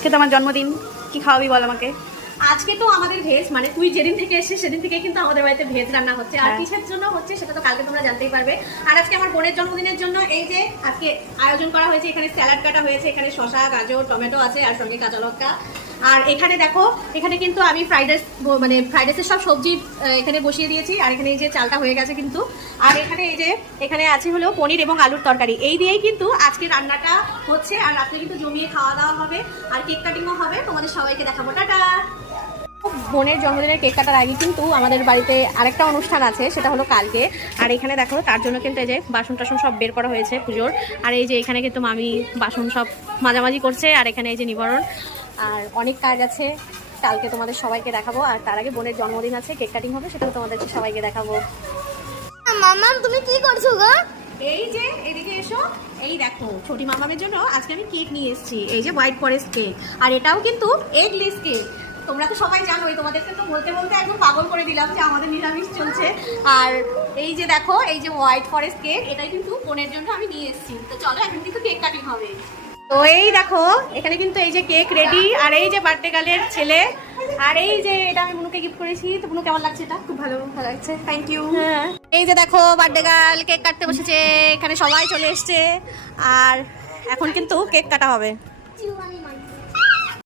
আজকে তো আমার জন্মদিন, কি খাওয়াবি বল আমাকে? আজকে তো আমাদের ভেজ, মানে তুই যেদিন থেকে এসেছিস সেদিন থেকে কিন্তু আমাদের বাড়িতে ভেজ রান্না হচ্ছে। আর কিসের জন্য হচ্ছে সেটা তো কালকে তোমরা জানতেই পারবে। আর আজকে আমার বোনের জন্মদিনের জন্য এই যে আজকে আয়োজন করা হয়েছে, এখানে স্যালাড কাটা হয়েছে, এখানে শসা, গাজর, টমেটো আছে আর সঙ্গে কাঁচা লঙ্কা। আর এখানে দেখো, এখানে কিন্তু আমি ফ্রাইড রাইস, মানে ফ্রাইড রাইসের সব সবজি এখানে বসিয়ে দিয়েছি। আর এখানে এই যে চালটা হয়ে গেছে কিন্তু। আর এখানে এই যে এখানে আছে হলো পনির এবং আলুর তরকারি। এই দিয়েই কিন্তু আজকে রান্নাটা হচ্ছে। আর রাত্রে কিন্তু জমিয়ে খাওয়া দাওয়া হবে আর কেক কাটিংও হবে, তোমাদের সবাইকে দেখাবো। টাটা। বোনের জন্মদিনের কেক কাটার আগে কিন্তু আমাদের বাড়িতে আরেকটা অনুষ্ঠান আছে, সেটা হলো কালকে। আর এখানে দেখো তার জন্য কিন্তু এই যে বাসন টাসন সব বের করা হয়েছে পুজোর। আর এই যে এখানে কিন্তু মামি বাসন সব মাঝামাঝি করছে। আর এখানে এই যে নিবারণ। আর অনেক কাজ আছে, কালকে তোমাদের সবাইকে দেখাবো। আর তার আগে বোনের জন্মদিন আছে, কেক কাটিং হবে, সেটাও তোমাদেরকে সবাইকে দেখাবো। মামা তুমি কি করছো গো? এই যে এদিকে এসো, এই দেখো ছোটি মামামের জন্য আজকে আমি কেক নিয়ে এসেছি। এই যে হোয়াইট ফরেস্ট কেক, আর এটাও কিন্তু এগলেস কেক। তোমরা তো সবাই জানোই, তোমাদেরকে তো বলতে বলতে একদম পাগল করে দিলাম যে আমাদের নিরামিষ চলছে। আর এই যে দেখো, এই যে হোয়াইট ফরেস্ট কেক, এটাই কিন্তু বোনের জন্য আমি নিয়ে এসেছি। তো চলো এখন কিন্তু কেক কাটিং হবে। তো এই দেখো এখানে কিন্তু এই যে কেক রেডি। আর এই যে বার্থডে গার্লের ছেলে। আর এই যে এটা আমি বুনুকে গিফট করেছি। তো বুনু কেমন লাগছে? এটা খুব ভালো লাগছে, থ্যাংক ইউ। হ্যাঁ, এই যে দেখো বার্থডে গার্ল কেক কাটতে বসেছে, এখানে সবাই চলে এসছে। আর এখন কিন্তু কেক কাটা হবে।